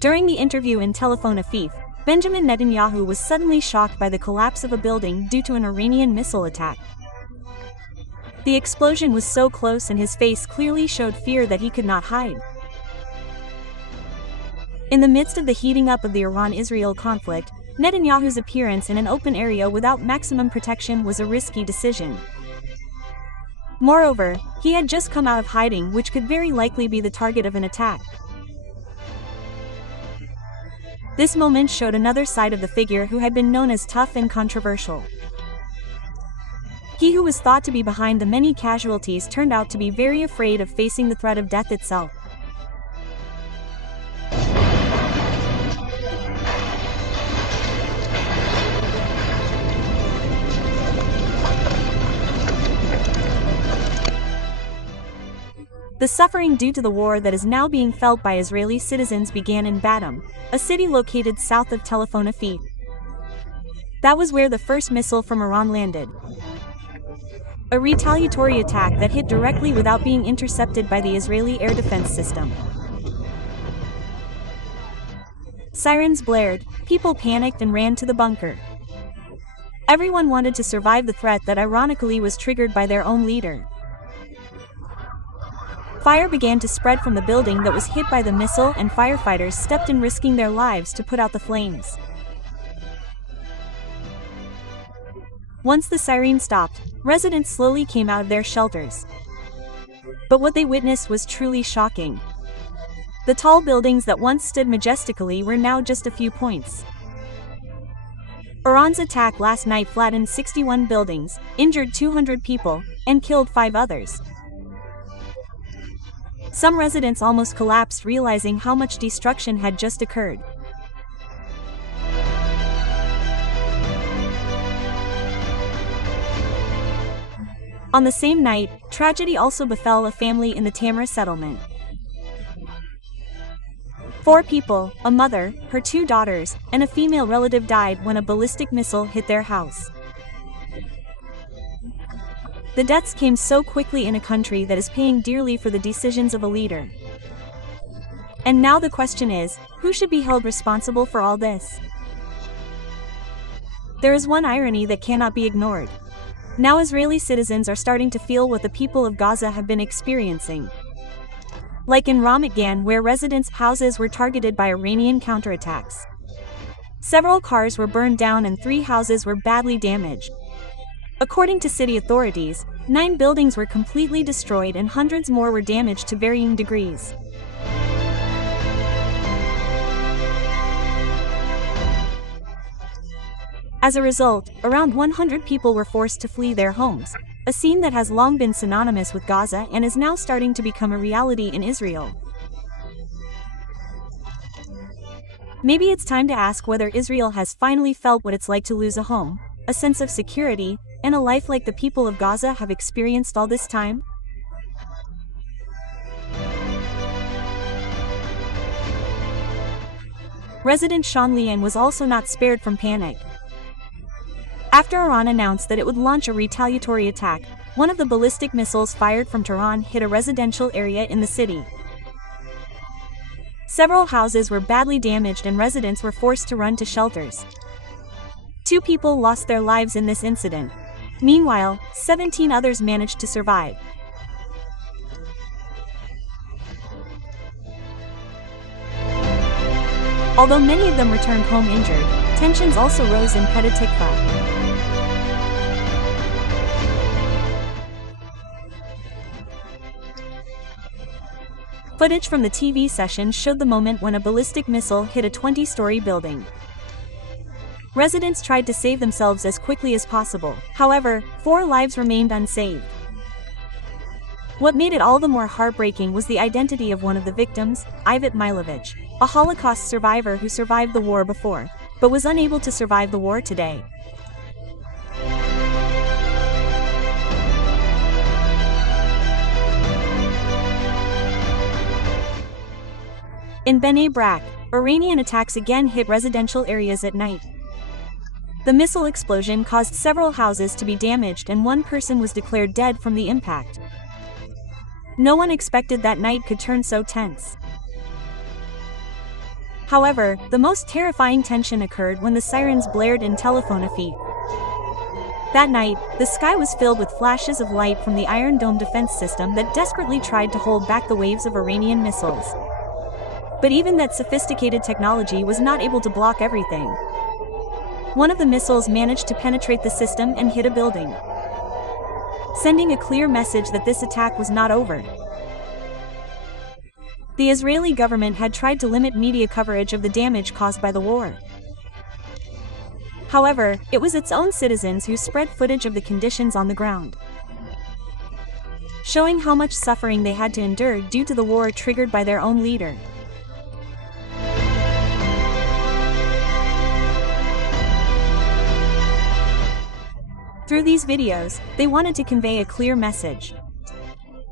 During the interview in Telephone Afif, Benjamin Netanyahu was suddenly shocked by the collapse of a building due to an Iranian missile attack. The explosion was so close and his face clearly showed fear that he could not hide. In the midst of the heating up of the Iran-Israel conflict, Netanyahu's appearance in an open area without maximum protection was a risky decision. Moreover, he had just come out of hiding, which could very likely be the target of an attack. This moment showed another side of the figure who had been known as tough and controversial. He who was thought to be behind the many casualties turned out to be very afraid of facing the threat of death itself. The suffering due to the war that is now being felt by Israeli citizens began in Batum, a city located south of Telephone Afif. That was where the first missile from Iran landed. A retaliatory attack that hit directly without being intercepted by the Israeli air defense system. Sirens blared, people panicked and ran to the bunker. Everyone wanted to survive the threat that ironically was triggered by their own leader. Fire began to spread from the building that was hit by the missile, and firefighters stepped in, risking their lives to put out the flames. Once the siren stopped, residents slowly came out of their shelters. But what they witnessed was truly shocking. The tall buildings that once stood majestically were now just a few points. Iran's attack last night flattened 61 buildings, injured 200 people, and killed 5 others. Some residents almost collapsed, realizing how much destruction had just occurred. On the same night, tragedy also befell a family in the Tamra settlement. 4 people, a mother, her 2 daughters, and a female relative died when a ballistic missile hit their house. The deaths came so quickly in a country that is paying dearly for the decisions of a leader. And now the question is, who should be held responsible for all this? There is one irony that cannot be ignored. Now Israeli citizens are starting to feel what the people of Gaza have been experiencing. Like in Ramat Gan, where residents' houses were targeted by Iranian counterattacks. Several cars were burned down and 3 houses were badly damaged. According to city authorities, 9 buildings were completely destroyed and hundreds more were damaged to varying degrees. As a result, around 100 people were forced to flee their homes, a scene that has long been synonymous with Gaza and is now starting to become a reality in Israel. Maybe it's time to ask whether Israel has finally felt what it's like to lose a home, a sense of security, and a life like the people of Gaza have experienced all this time? Resident Sean Lian was also not spared from panic. After Iran announced that it would launch a retaliatory attack, one of the ballistic missiles fired from Tehran hit a residential area in the city. Several houses were badly damaged and residents were forced to run to shelters. 2 people lost their lives in this incident. Meanwhile, 17 others managed to survive. Although many of them returned home injured, tensions also rose in Petah Tikva. Footage from the TV session showed the moment when a ballistic missile hit a 20-story building. Residents tried to save themselves as quickly as possible. However, 4 lives remained unsaved. What made it all the more heartbreaking was the identity of one of the victims, Ivat Milovich, a Holocaust survivor who survived the war before, but was unable to survive the war today. In Bnei Brak, Iranian attacks again hit residential areas at night. The missile explosion caused several houses to be damaged and one person was declared dead from the impact. No one expected that night could turn so tense. However, the most terrifying tension occurred when the sirens blared in Tel Aviv. That night, the sky was filled with flashes of light from the Iron Dome defense system that desperately tried to hold back the waves of Iranian missiles. But even that sophisticated technology was not able to block everything. One of the missiles managed to penetrate the system and hit a building, sending a clear message that this attack was not over. The Israeli government had tried to limit media coverage of the damage caused by the war. However, it was its own citizens who spread footage of the conditions on the ground, showing how much suffering they had to endure due to the war triggered by their own leader. Through these videos, they wanted to convey a clear message.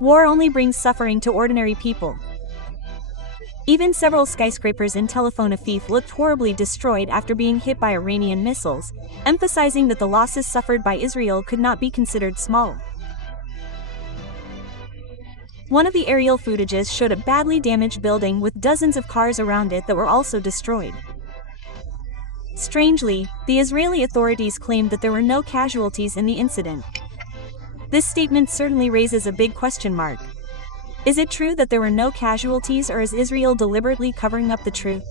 War only brings suffering to ordinary people. Even several skyscrapers in Tel Aviv looked horribly destroyed after being hit by Iranian missiles, emphasizing that the losses suffered by Israel could not be considered small. One of the aerial footages showed a badly damaged building with dozens of cars around it that were also destroyed. Strangely, the Israeli authorities claimed that there were no casualties in the incident. This statement certainly raises a big question mark. Is it true that there were no casualties, or is Israel deliberately covering up the truth?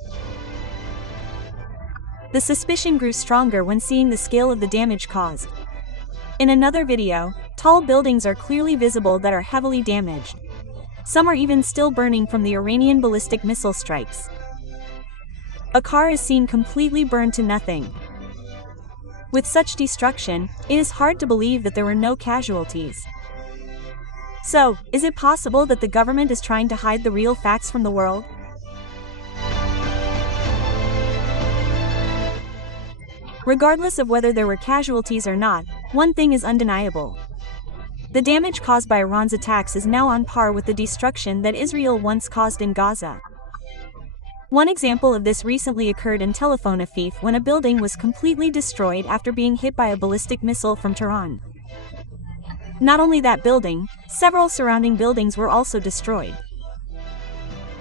The suspicion grew stronger when seeing the scale of the damage caused. In another video, tall buildings are clearly visible that are heavily damaged. Some are even still burning from the Iranian ballistic missile strikes. A car is seen completely burned to nothing. With such destruction, it is hard to believe that there were no casualties. So, is it possible that the government is trying to hide the real facts from the world? Regardless of whether there were casualties or not, one thing is undeniable. The damage caused by Iran's attacks is now on par with the destruction that Israel once caused in Gaza. One example of this recently occurred in Tel Aviv when a building was completely destroyed after being hit by a ballistic missile from Tehran. Not only that building, several surrounding buildings were also destroyed.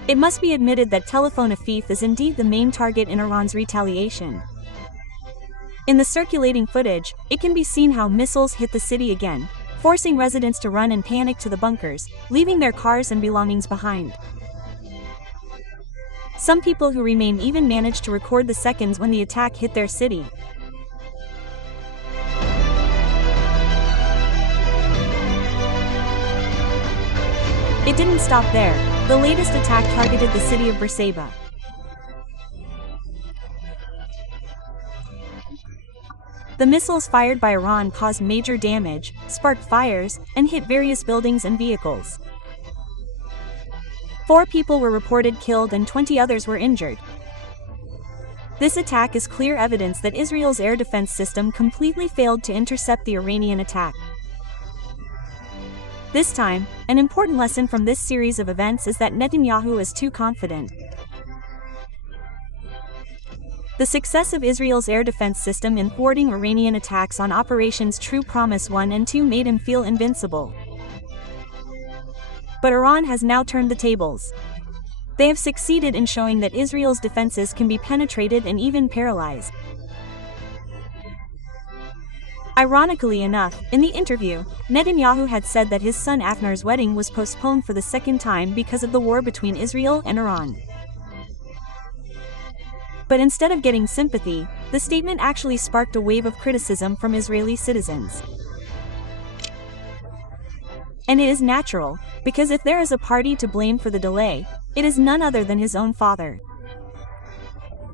It must be admitted that Tel Aviv is indeed the main target in Iran's retaliation. In the circulating footage, it can be seen how missiles hit the city again, forcing residents to run in panic to the bunkers, leaving their cars and belongings behind. Some people who remain even managed to record the seconds when the attack hit their city. It didn't stop there. The latest attack targeted the city of Beersheba. The missiles fired by Iran caused major damage, sparked fires, and hit various buildings and vehicles. 4 people were reported killed and 20 others were injured. This attack is clear evidence that Israel's air defense system completely failed to intercept the Iranian attack. This time, an important lesson from this series of events is that Netanyahu is too confident. The success of Israel's air defense system in thwarting Iranian attacks on Operations True Promise 1 and 2 made him feel invincible. But Iran has now turned the tables. They have succeeded in showing that Israel's defenses can be penetrated and even paralyzed. Ironically enough, in the interview, Netanyahu had said that his son Avner's wedding was postponed for the second time because of the war between Israel and Iran. But instead of getting sympathy, the statement actually sparked a wave of criticism from Israeli citizens. And it is natural, because if there is a party to blame for the delay, it is none other than his own father.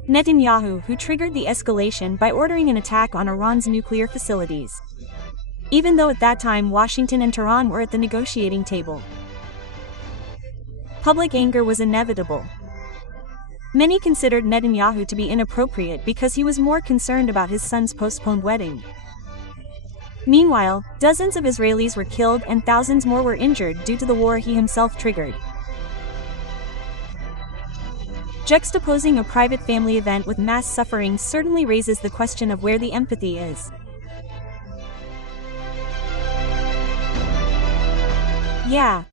Netanyahu, who triggered the escalation by ordering an attack on Iran's nuclear facilities. Even though at that time Washington and Tehran were at the negotiating table. Public anger was inevitable. Many considered Netanyahu to be inappropriate because he was more concerned about his son's postponed wedding. Meanwhile, dozens of Israelis were killed and thousands more were injured due to the war he himself triggered. Juxtaposing a private family event with mass suffering certainly raises the question of where the empathy is. Yeah,